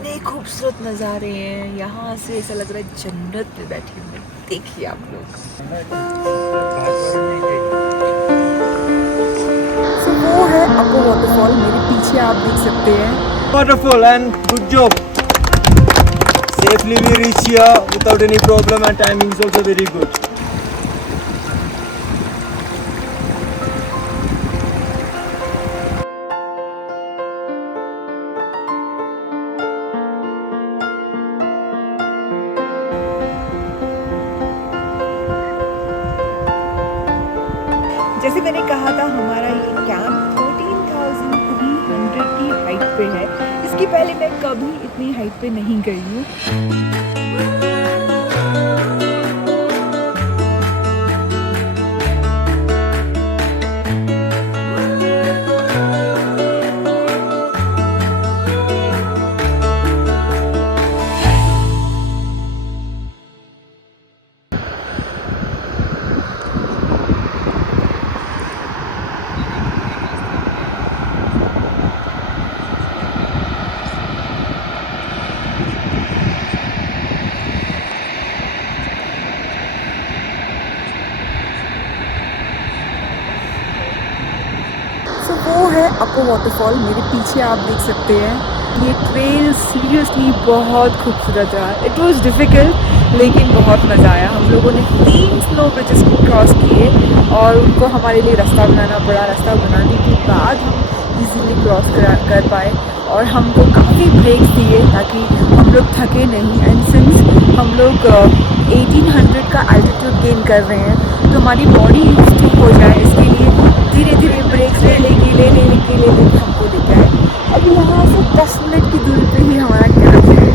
इतने खूबसूरत नज़ारे हैं यहाँ से, ऐसा लग रहा है जन्नत में बैठे हुए। देखिए आप लोग। So, वो है अपर वाटरफॉल, मेरे पीछे आप देख सकते हैं। Wonderful and good job. Safely we reach here without any problem and timing is also very good. जैसे मैंने कहा था, हमारा ये कैंप 13,300 की हाइट पे है। इसके पहले मैं कभी इतनी हाइट पे नहीं गई हूँ। वो है अपर वाटरफॉल, मेरे पीछे आप देख सकते हैं। ये ट्रेल सीरियसली बहुत खूबसूरत रहा। इट वाज डिफ़िकल्ट लेकिन बहुत मज़ा आया। हम लोगों ने 3 स्नो ब्रिजेस को क्रॉस किए और उनको हमारे लिए रास्ता बनाना पड़ा। रास्ता बनाने के बाद हम इजीली क्रॉस कर पाए और हमको काफ़ी ब्रेक्स दिए ताकि हम लोग थके नहीं। एंड सिंस हम लोग 1800 का एल्टीट्यूड गेन कर रहे हैं तो हमारी बॉडी यूज टू हो जाए, इसके लिए धीरे धीरे ब्रेक्स ले लेके हमको लेके आए। अब यहाँ से 10 मिनट की दूरी पे ही हमारा कैंप है।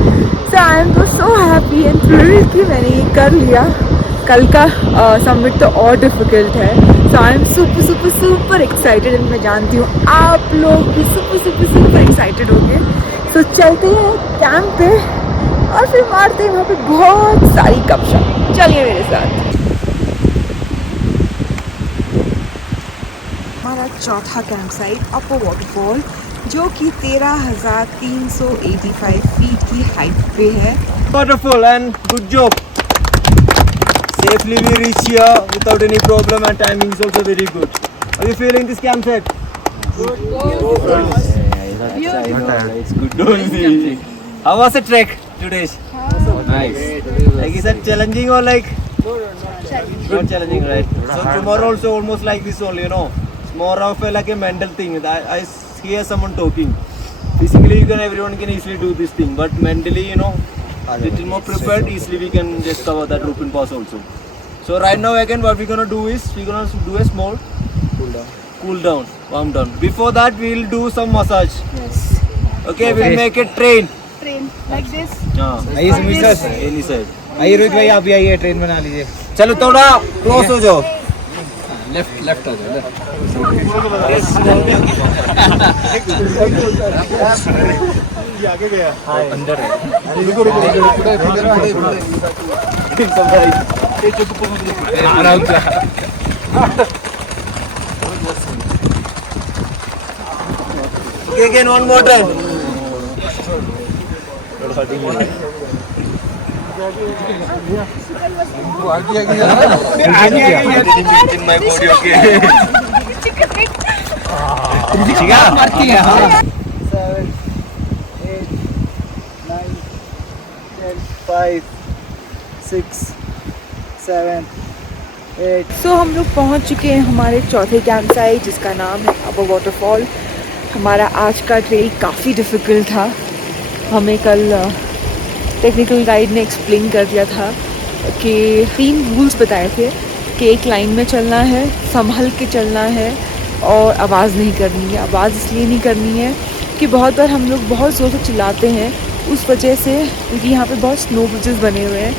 So I am so happy and thrilled कि मैंने ये कर लिया। कल का समिट तो और डिफ़िकल्ट है। So I am super excited and मैं जानती हूँ आप लोग भी सुपर एक्साइटेड होंगे। सो चलते हैं कैंप पे और फिर मारते हैं वहाँ पे बहुत सारी गपशप। चलिए मेरे साथ। हमारा चौथा कैंप साइट अपर वाटरफॉल, जो कि 13,385 फीट की हाइट पे है। Wonderful and good job. Safely we reach here without any problem and timing is also very good. Are you feeling this campsite? Good. It's good only. How was the trek today? Nice. Like, is that challenging or like? Not challenging, right? So tomorrow also almost like this only, you know. It's more of like a mental thing. I hear someone talking. Physically, everyone can easily do this thing, but mentally, you know, little more prepared. Easily, we can just cover that Rupin Pass also. So right now, again, what we're gonna do is we're gonna do a small cool down, warm down. Before that, we'll do some massage. Yes. Okay, we'll make a train. Train like this. आइए Sumit sir, any side. आइए रोहित भाई, आप भी आइए, train बना लीजिए। चलो थोड़ा क्लोज हो जाओ। लेफ्ट आ जाओ। आगे गया। अंदर Okay, again one more time. In my body, okay. 7, 8, 9, 10, 5, 6, 7, 8. सो हम लोग पहुंच चुके हैं हमारे चौथे कैंप साइट, जिसका नाम है अपर वाटरफॉल। हमारा आज का ट्रेल काफ़ी डिफ़िकल्ट था। हमें कल टेक्निकल गाइड ने एक्सप्लेन कर दिया था कि 3 रूल्स बताए थे कि एक लाइन में चलना है, संभल के चलना है और आवाज़ नहीं करनी है। आवाज़ इसलिए नहीं करनी है कि बहुत बार हम लोग बहुत ज़ोर से चिल्लाते हैं, उस वजह से, क्योंकि यहाँ पे बहुत स्नो ब्रिजेस बने हुए हैं,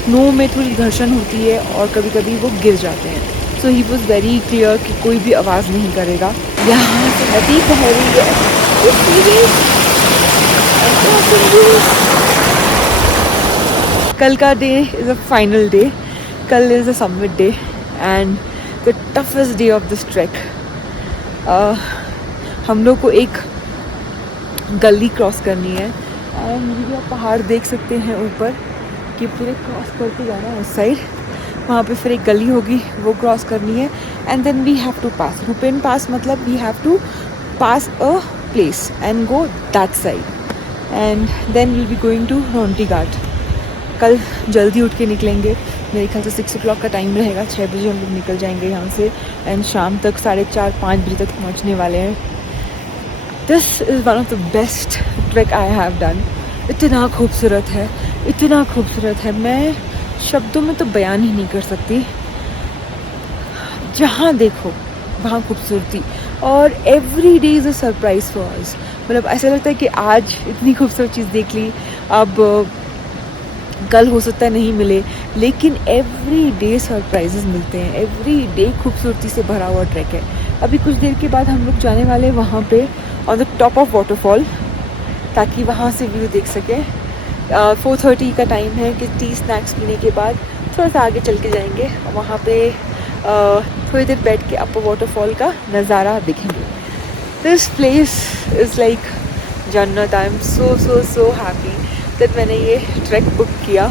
स्नो में थोड़ी घर्षण होती है और कभी कभी वो गिर जाते हैं। सो ही वॉज वेरी क्लियर कि कोई भी आवाज़ नहीं करेगा। यहाँ से नदी बह रही है। कल का day is a final day. कल is a summit day and the toughest day of this track. हम लोग को एक गली क्रॉस करनी है एंड ये आप पहाड़ देख सकते हैं ऊपर कि पूरे क्रॉस करके जाना है उस साइड। वहाँ पे फिर एक गली होगी, वो क्रॉस करनी है and then we have to pass Rupin pass, मतलब we have to pass a place and go that side and then will be going to Raunti Ghat. कल जल्दी उठ के निकलेंगे, मेरे ख्याल से 6 o'clock का टाइम रहेगा, 6 बजे हम लोग निकल जाएंगे यहाँ से एंड शाम तक 4:30-5 बजे तक पहुँचने वाले हैं। This is one of the best track I have done. इतना खूबसूरत है, इतना खूबसूरत है, मैं शब्दों में तो बयान ही नहीं कर सकती। जहाँ देखो वहाँ खूबसूरती, और every day is a surprise for us. मतलब ऐसा लगता है कि आज इतनी खूबसूरत चीज़ देख ली, अब कल हो सकता है नहीं मिले, लेकिन एवरी डे सरप्राइजेस मिलते हैं, एवरी डे खूबसूरती से भरा हुआ ट्रैक है। अभी कुछ देर के बाद हम लोग जाने वाले हैं वहाँ पे on the top of waterfall, ताकि वहाँ से व्यू देख सकें। 4:30 का टाइम है कि टी स्नैक्स पीने के बाद थोड़ा सा आगे चल के जाएंगे, वहाँ पे थोड़ी देर बैठ के अपर वाटरफॉल का नज़ारा देखेंगे। दिस प्लेस इज़ लाइक जन्नत। I am so so so happy that मैंने ये ट्रैक बुक किया।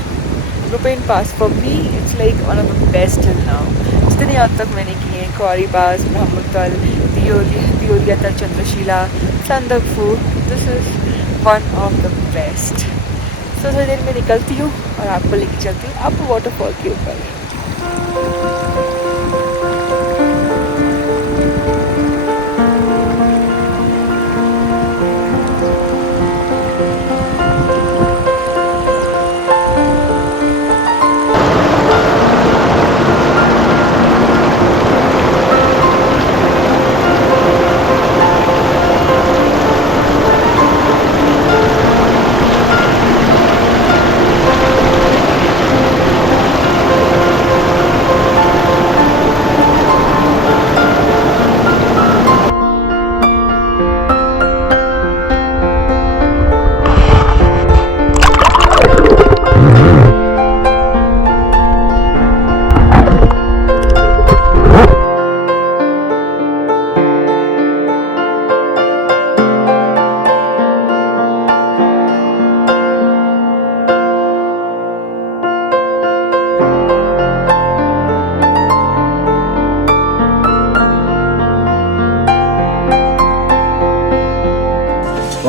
Rupin pass for me it's like one of the best till now. जितने आज तक मैंने किए, कौरी पास, Brahmatal, Deoria Tal, Chandrashila, Sandakphu, this is one of the best. So थोड़ी देर में निकलती हूँ और आपको लेके चलती हूँ अप वाटरफॉल के ऊपर।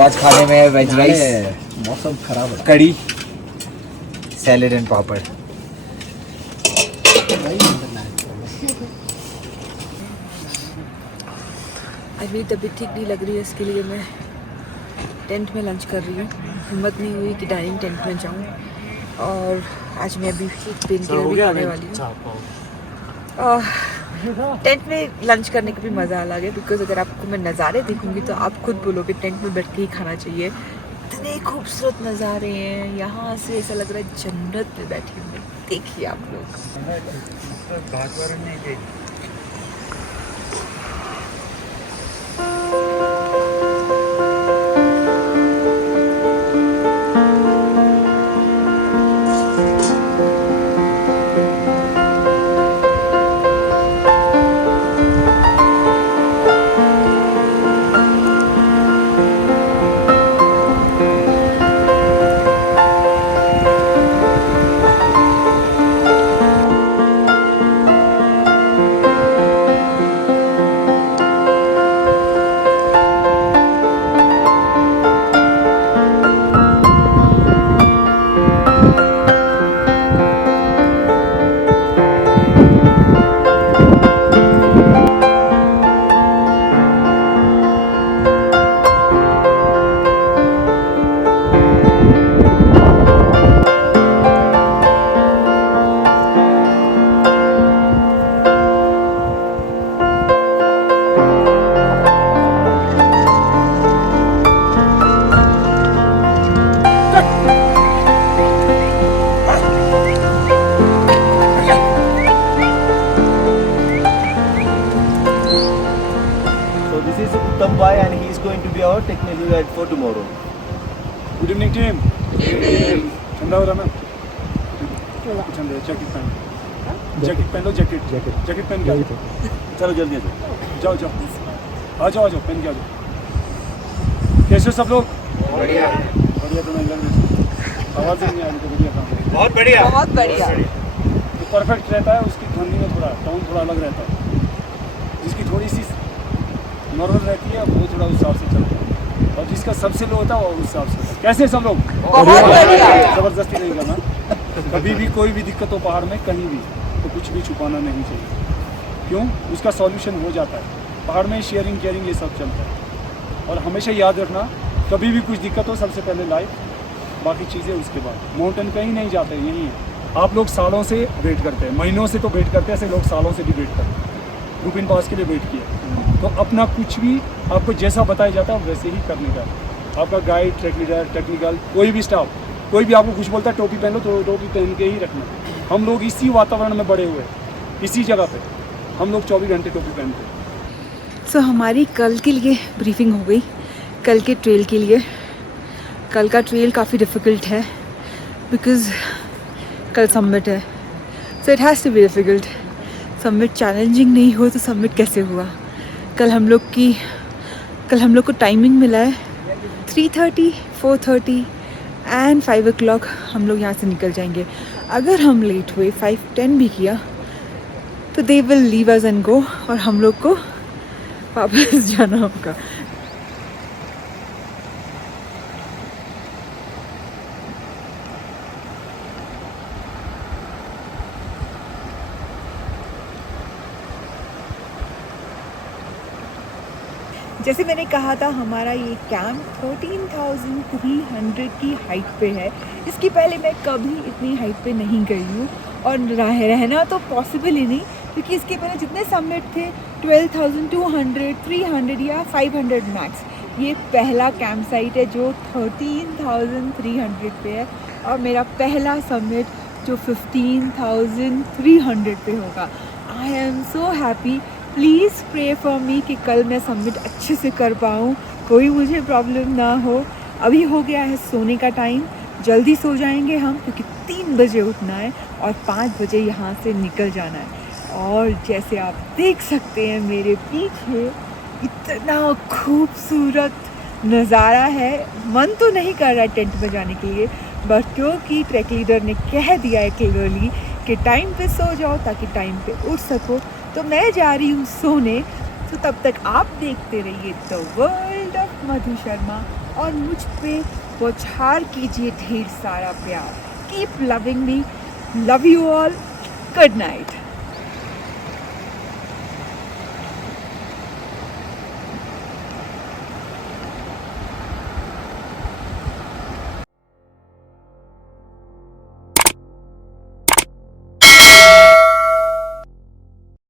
आज खाने में वेज राइस, मौसम खराब है। कड़ी, सैलेड एंड पापड़। आज मेरी तबीयत ठीक नहीं लग रही है, इसके लिए मैं टेंट में लंच कर रही हूँ। हिम्मत नहीं हुई कि डाइनिंग टेंट में जाऊँ, और आज मैं अभी पेन किलर भी खाने वाली हूँ। टेंट में लंच करने का भी मज़ा अलग है, बिकॉज अगर आपको मैं नज़ारे दिखूंगी तो आप खुद बोलोगे टेंट में बैठ के ही खाना चाहिए। इतने खूबसूरत नज़ारे हैं, यहाँ से ऐसा लग रहा है जन्नत में बैठी हूँ। देखिए आप लोग। And he is going to be our technical guide for tomorrow. Good evening, team. Good evening. ठंडा हो रहा ना? ठंडा है, जैकेट पहन लो, जैकेट पहन के आ जाओ। चलो जल्दी जाओ आ जाओ पहन के आ जाओ। कैसे हो सब लोग? बढ़िया तो मैं आवाज़ ही नहीं आ रही तो बढ़िया काम है। बहुत बढ़िया। बहुत बढ़िया। तो परफेक्ट रहता है, उसकी ध्वनि में थोड़ा टोन थोड़ा अलग रहता है, जिसकी थोड़ी सी नॉर्मल रहती है वो थोड़ा उस हिसाब से चलता है, और जिसका सबसे लो होता है वो उस हिसाब से होता है। कैसे सब लोग? बहुत बढ़िया। ज़बरदस्ती नहीं करना, कभी भी कोई भी दिक्कत हो पहाड़ में कहीं भी तो कुछ भी छुपाना नहीं चाहिए। क्यों? उसका सॉल्यूशन हो जाता है। पहाड़ में शेयरिंग केयरिंग ये सब चलता है। और हमेशा याद रखना, कभी भी कुछ दिक्कत हो सबसे पहले लाइफ, बाकी चीज़ें उसके बाद। माउंटेन कहीं नहीं जाते, यहीं है। आप लोग सालों से वेट करते हैं, महीनों से तो वेट करते हैं, ऐसे लोग सालों से भी वेट करते हैं। रुपिन पास के लिए वेट किया, तो अपना कुछ भी आपको जैसा बताया जाता है वैसे ही करने का। आपका गाइड, ट्रैक लीडर, टेक्निकल, कोई भी स्टाफ, कोई भी आपको कुछ बोलता है टोपी पहन लो तो टोपी पहन के ही रखना। हम लोग इसी वातावरण में बड़े हुए, इसी जगह पे हम लोग 24 घंटे टोपी पहनते हैं। सो हमारी कल के लिए ब्रीफिंग हो गई, कल के ट्रेल के लिए। कल का ट्रेल काफ़ी डिफ़िकल्ट है बिकॉज़ कल सबमिट है, so it has to be difficult. Submit challenging नहीं हो तो सबमिट कैसे हुआ? कल हम लोग को टाइमिंग मिला है 3:30, 4:30 एंड 5 o'clock हम लोग यहाँ से निकल जाएंगे। अगर हम लेट हुए, 5:10 भी किया, तो they will leave us and go, और हम लोग को वापस जाना होगा। जैसे मैंने कहा था, हमारा ये कैंप 13,300 की हाइट पे है। इसकी पहले मैं कभी इतनी हाइट पे नहीं गई हूँ, और रहना तो पॉसिबल ही नहीं, क्योंकि इसके पहले जितने समिट थे 12,200, 300 या 500 मैक्स। ये पहला कैंप साइट है जो 13,300 पे है, और मेरा पहला समिट जो 15,300 पे होगा। I am so happy. Please pray for me कि कल मैं सबमिट अच्छे से कर पाऊँ, कोई मुझे प्रॉब्लम ना हो। अभी हो गया है सोने का टाइम, जल्दी सो जाएंगे हम, क्योंकि 3 बजे उठना है और 5 बजे यहाँ से निकल जाना है। और जैसे आप देख सकते हैं मेरे पीछे इतना खूबसूरत नज़ारा है, मन तो नहीं कर रहा टेंट में जाने के लिए, बट क्योंकि ट्रैक लीडर ने कह दिया है क्लियरली कि टाइम पे सो जाओ ताकि टाइम पे उठ सको, तो मैं जा रही हूँ सोने। तो तब तक आप देखते रहिए the world of Madhu Sharma, और मुझ पे बौछार कीजिए ढेर सारा प्यार। Keep loving me, love you all, good night.